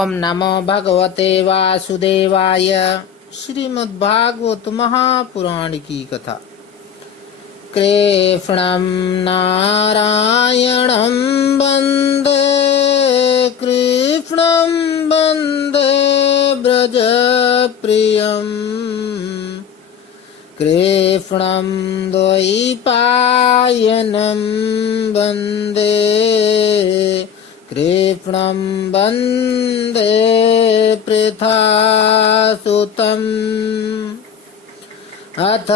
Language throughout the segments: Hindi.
ओम नमो भगवते वासुदेवाय। श्रीमद्भागवत महापुराण की कथा। कृष्णं नारायणं वन्दे, कृष्णं वन्दे व्रजप्रियम्, कृष्णं द्वैपायनं वन्दे, कृष्णं वन्दे पृथासुतम्। अथ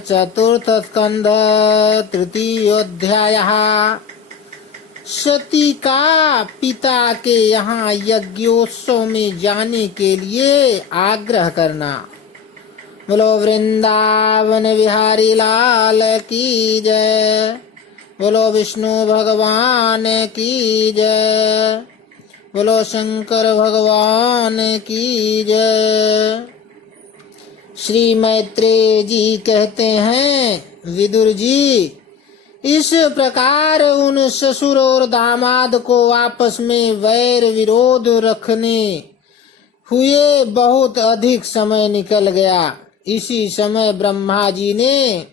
चतुर्थस्कन्ध तृतीयोऽध्यायः। सती का पिता के यहाँ यज्ञोत्सव में जाने के लिए आग्रह करना। बोलो वृंदावन बिहारी लाल की जय। बोलो विष्णु भगवान की जय। बोलो शंकर भगवान की जय। श्री मैत्रेय जी कहते हैं, विदुर जी, इस प्रकार उन ससुर और दामाद को आपस में वैर विरोध रखने हुए बहुत अधिक समय निकल गया। इसी समय ब्रह्मा जी ने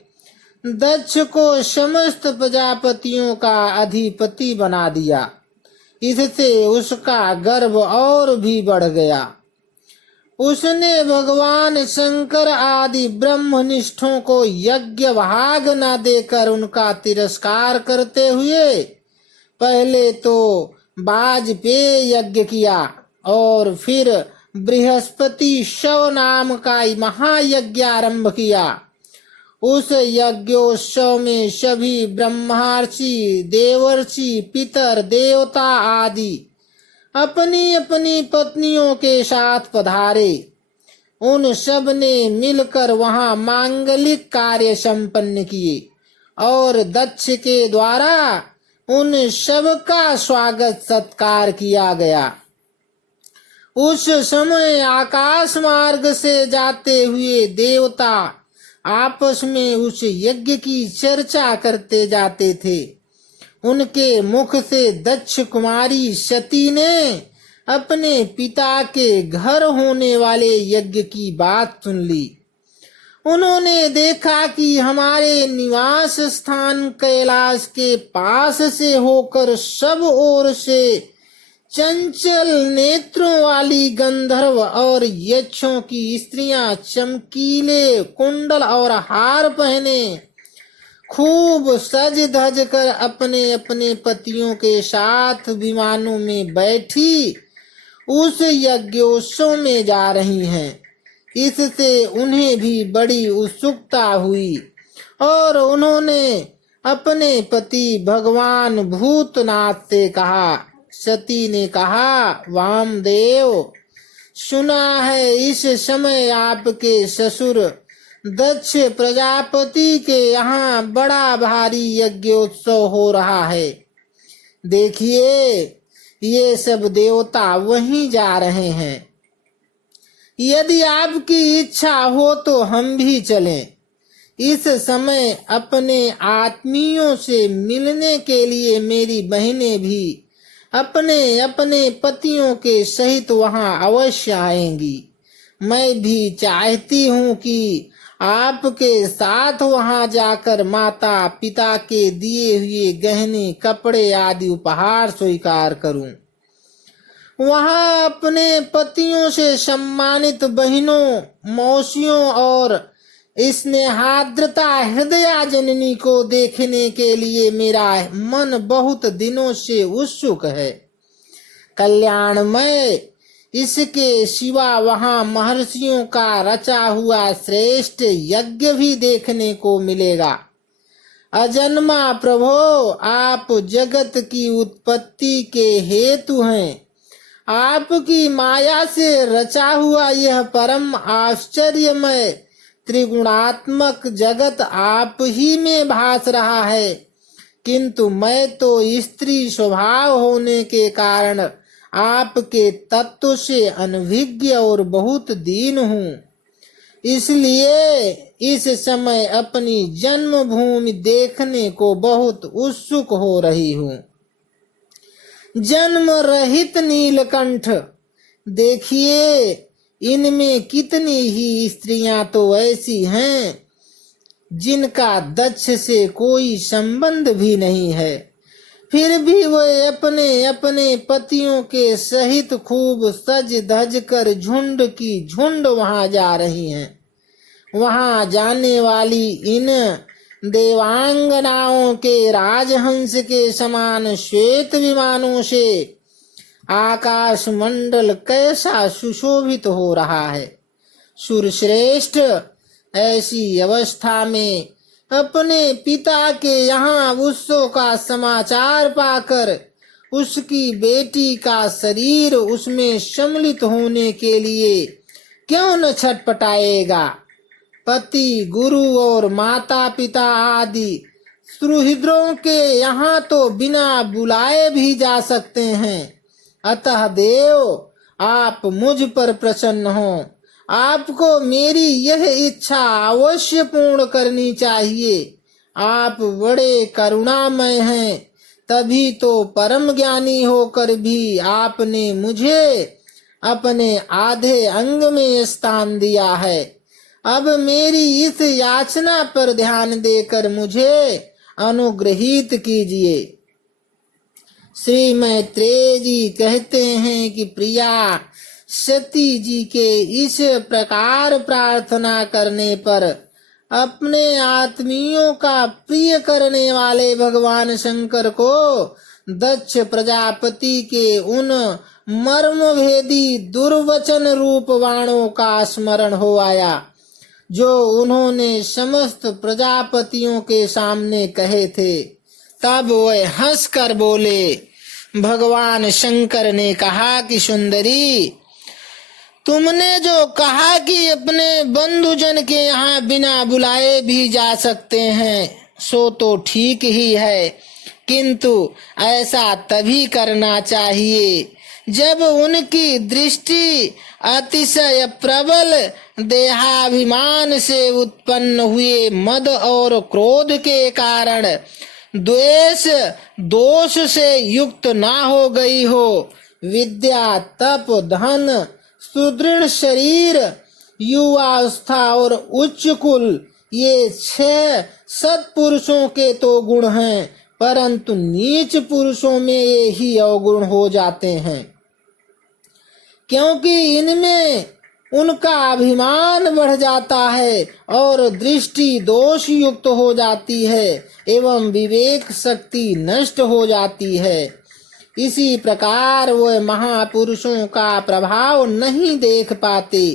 दक्ष को समस्त प्रजापतियों का अधिपति बना दिया। इससे उसका गर्व और भी बढ़ गया। उसने भगवान शंकर आदि ब्रह्मनिष्ठों को यज्ञ भाग न देकर उनका तिरस्कार करते हुए पहले तो वाजपेय यज्ञ किया और फिर बृहस्पति शव नाम का महायज्ञ आरंभ किया। उस यज्ञोत्सव में सभी ब्रह्मर्षि, देवर्षि, पितर, देवता आदि अपनी अपनी पत्नियों के साथ पधारे। उन सब ने मिलकर वहां मांगलिक कार्य संपन्न किए और दक्ष के द्वारा उन सब का स्वागत सत्कार किया गया। उस समय आकाश मार्ग से जाते हुए देवता आपस में उस यज्ञ की चर्चा करते जाते थे। उनके मुख से दक्ष कुमारी सती ने अपने पिता के घर होने वाले यज्ञ की बात सुन ली। उन्होंने देखा कि हमारे निवास स्थान कैलाश के पास से होकर सब ओर से चंचल नेत्रों वाली गंधर्व और यक्षों की स्त्रियां चमकीले कुंडल और हार पहने खूब सज धज कर अपने अपने पतियों के साथ विमानों में बैठी उस यज्ञोत्सव में जा रही हैं। इससे उन्हें भी बड़ी उत्सुकता हुई और उन्होंने अपने पति भगवान भूतनाथ से कहा। सती ने कहा, वामदेव, सुना है इस समय आपके ससुर दक्ष प्रजापति के यहाँ बड़ा भारी यज्ञोत्सव हो रहा है। देखिए, ये सब देवता वहीं जा रहे हैं। यदि आपकी इच्छा हो तो हम भी चलें। इस समय अपने आत्मीयों से मिलने के लिए मेरी बहनें भी अपने अपने पतियों के सहित वहां अवश्य आएंगी। मैं भी चाहती हूँ कि आपके साथ वहां जाकर माता पिता के दिए हुए गहने, कपड़े आदि उपहार स्वीकार करूं। वहां अपने पतियों से सम्मानित बहनों, मौसियों और स्नेहाद्रता हृदया जननी को देखने के लिए मेरा मन बहुत दिनों से उत्सुक है। कल्याणमय इसके सिवा वहां महर्षियों का रचा हुआ श्रेष्ठ यज्ञ भी देखने को मिलेगा। अजन्मा प्रभो, आप जगत की उत्पत्ति के हेतु हैं। आपकी माया से रचा हुआ यह परम आश्चर्यमय त्रिगुणात्मक जगत आप ही में भास रहा है, किंतु मैं तो स्त्री स्वभाव होने के कारण आपके तत्व से अनभिज्ञ और बहुत दीन हूँ। इसलिए इस समय अपनी जन्मभूमि देखने को बहुत उत्सुक हो रही हूँ। जन्म रहित नीलकंठ, देखिए, इनमें कितनी ही स्त्रियां तो ऐसी हैं जिनका दक्ष से कोई संबंध भी नहीं है, फिर भी वे अपने अपने पतियों के सहित खूब सज धज कर झुंड की झुंड वहां जा रही हैं। वहां जाने वाली इन देवांगनाओं के राजहंस के समान श्वेत विमानों से आकाश मंडल कैसा सुशोभित हो रहा है। सुरश्रेष्ठ, ऐसी अवस्था में अपने पिता के यहाँ उत्सव का समाचार पाकर उसकी बेटी का शरीर उसमें सम्मिलित होने के लिए क्यों न छटपटाएगा। पति, गुरु और माता पिता आदि सुहृदों के यहाँ तो बिना बुलाए भी जा सकते हैं। अतः देव, आप मुझ पर प्रसन्न हो। आपको मेरी यह इच्छा अवश्य पूर्ण करनी चाहिए। आप बड़े करुणामय हैं, तभी तो परम ज्ञानी होकर भी आपने मुझे अपने आधे अंग में स्थान दिया है। अब मेरी इस याचना पर ध्यान देकर मुझे अनुग्रहित कीजिए। श्री मैत्रेय जी कहते हैं कि प्रिया, सती जी के इस प्रकार प्रार्थना करने पर अपने आत्मियों का प्रिय करने वाले भगवान शंकर को दक्ष प्रजापति के उन मर्मभेदी दुर्वचन रूप वाणों का स्मरण हो आया जो उन्होंने समस्त प्रजापतियों के सामने कहे थे। तब वे हंसकर बोले। भगवान शंकर ने कहा कि सुंदरी, तुमने जो कहा कि अपने बंधुजन के यहाँ बिना बुलाए भी जा सकते हैं, सो तो ठीक ही है, किंतु ऐसा तभी करना चाहिए जब उनकी दृष्टि अतिशय प्रबल देहाभिमान से उत्पन्न हुए मद और क्रोध के कारण द्वेष दोष से युक्त ना हो गई हो। विद्या, तप, धन, सुदृढ़ शरीर, युवावस्था और उच्च कुल, ये 6 सत्पुरुषों के तो गुण हैं, परंतु नीच पुरुषों में ये ही अवगुण हो जाते हैं, क्योंकि इनमें उनका अभिमान बढ़ जाता है और दृष्टि दोष युक्त हो जाती है एवं विवेक शक्ति नष्ट हो जाती है। इसी प्रकार वे महापुरुषों का प्रभाव नहीं देख पाते।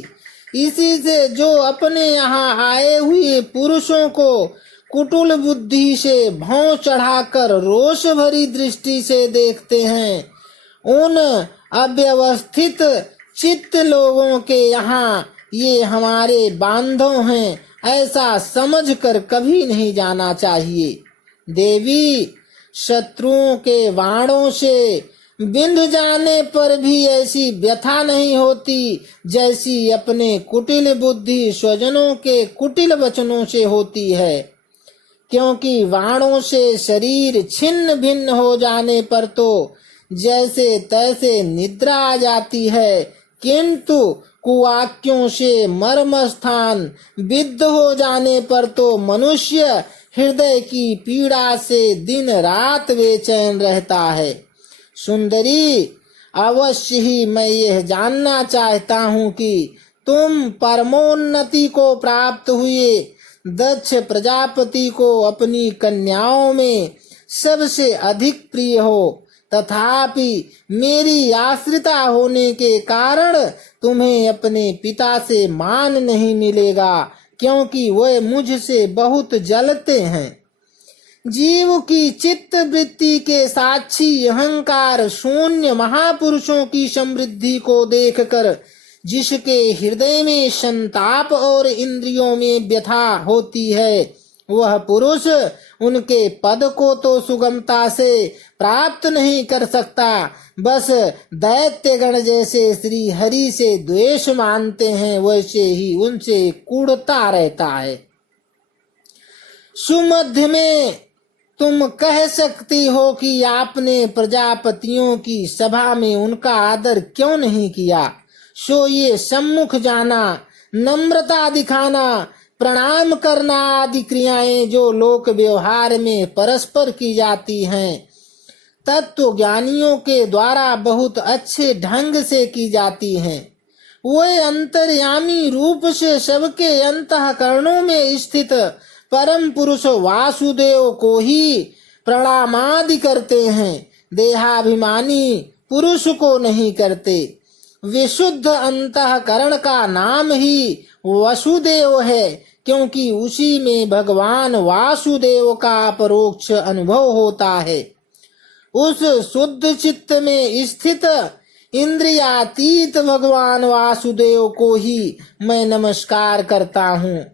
इसी से जो अपने यहाँ आए हुए पुरुषों को कुटिल बुद्धि से भौं चढ़ाकर रोष भरी दृष्टि से देखते हैं, उन अव्यवस्थित चित्त लोगों के यहाँ ये हमारे बांधव हैं, ऐसा समझकर कभी नहीं जाना चाहिए। देवी, शत्रुओं के बाणों से बिंध जाने पर भी ऐसी व्यथा नहीं होती जैसी अपने कुटिल बुद्धि स्वजनों के कुटिल वचनों से होती है, क्योंकि बाणों से शरीर छिन्न भिन्न हो जाने पर तो जैसे तैसे निद्रा आ जाती है, किंतु कुवाक्यों से मर्म स्थान विद्ध हो जाने पर तो मनुष्य हृदय की पीड़ा से दिन रात बेचैन रहता है। सुंदरी, अवश्य ही मैं यह जानना चाहता हूँ कि तुम परमोन्नति को प्राप्त हुए दक्ष प्रजापति को अपनी कन्याओं में सबसे अधिक प्रिय हो, तथापि मेरी आश्रिता होने के कारण तुम्हें अपने पिता से मान नहीं मिलेगा, क्योंकि वे मुझसे बहुत जलते हैं। जीव की चित्त वृत्ति के साक्षी अहंकार शून्य महापुरुषों की समृद्धि को देखकर जिसके हृदय में संताप और इंद्रियों में व्यथा होती है, वह पुरुष उनके पद को तो सुगमता से प्राप्त नहीं कर सकता, बस दैत्यगण जैसे श्री हरि से द्वेष मानते हैं वैसे ही उनसे कूड़ता रहता है। सुमध्य में तुम कह सकती हो कि आपने प्रजापतियों की सभा में उनका आदर क्यों नहीं किया। सो ये सम्मुख जाना, नम्रता दिखाना, प्रणाम करना आदि क्रियाएं जो लोक व्यवहार में परस्पर की जाती हैं, तत्व ज्ञानियों के द्वारा बहुत अच्छे ढंग से की जाती हैं। वे अंतर्यामी रूप से सबके अंतःकरणों में स्थित परम पुरुष वासुदेव को ही प्रणामादि करते हैं, देहाभिमानी पुरुष को नहीं करते। विशुद्ध अंतःकरण का नाम ही वसुदेव है, क्योंकि उसी में भगवान वासुदेव का परोक्ष अनुभव होता है। उस शुद्ध चित्त में स्थित इंद्रियातीत भगवान वासुदेव को ही मैं नमस्कार करता हूँ।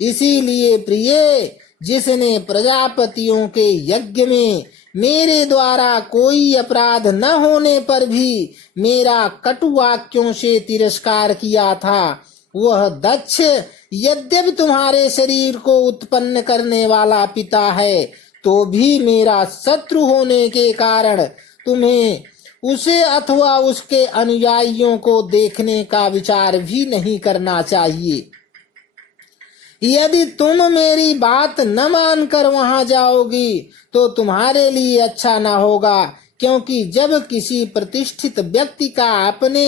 इसीलिए प्रिय, जिसने प्रजापतियों के यज्ञ में मेरे द्वारा कोई अपराध न होने पर भी मेरा कटु वाक्यों से तिरस्कार किया था, वह दक्ष यद्यपि तुम्हारे शरीर को उत्पन्न करने वाला पिता है, तो भी मेरा शत्रु होने के कारण तुम्हें उसे अथवा उसके अनुयायियों को देखने का विचार भी नहीं करना चाहिए। यदि तुम मेरी बात न मानकर वहां जाओगी तो तुम्हारे लिए अच्छा न होगा, क्योंकि जब किसी प्रतिष्ठित व्यक्ति का अपने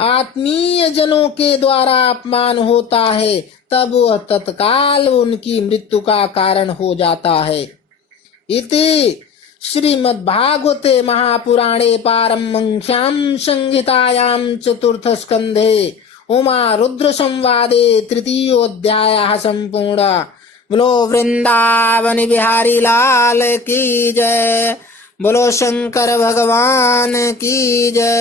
आत्मीय जनों के द्वारा अपमान होता है, तब वह तत्काल उनकी मृत्यु का कारण हो जाता है। इति श्रीमद्भागवते महापुराणे पारमहंस्यां संहितायां चतुर्थ स्कंधे उमा रुद्र संवादे तृतीयोऽध्यायः संपूर्ण। बोलो वृंदावन बिहारी लाल की जय। बोलो शंकर भगवान की जय।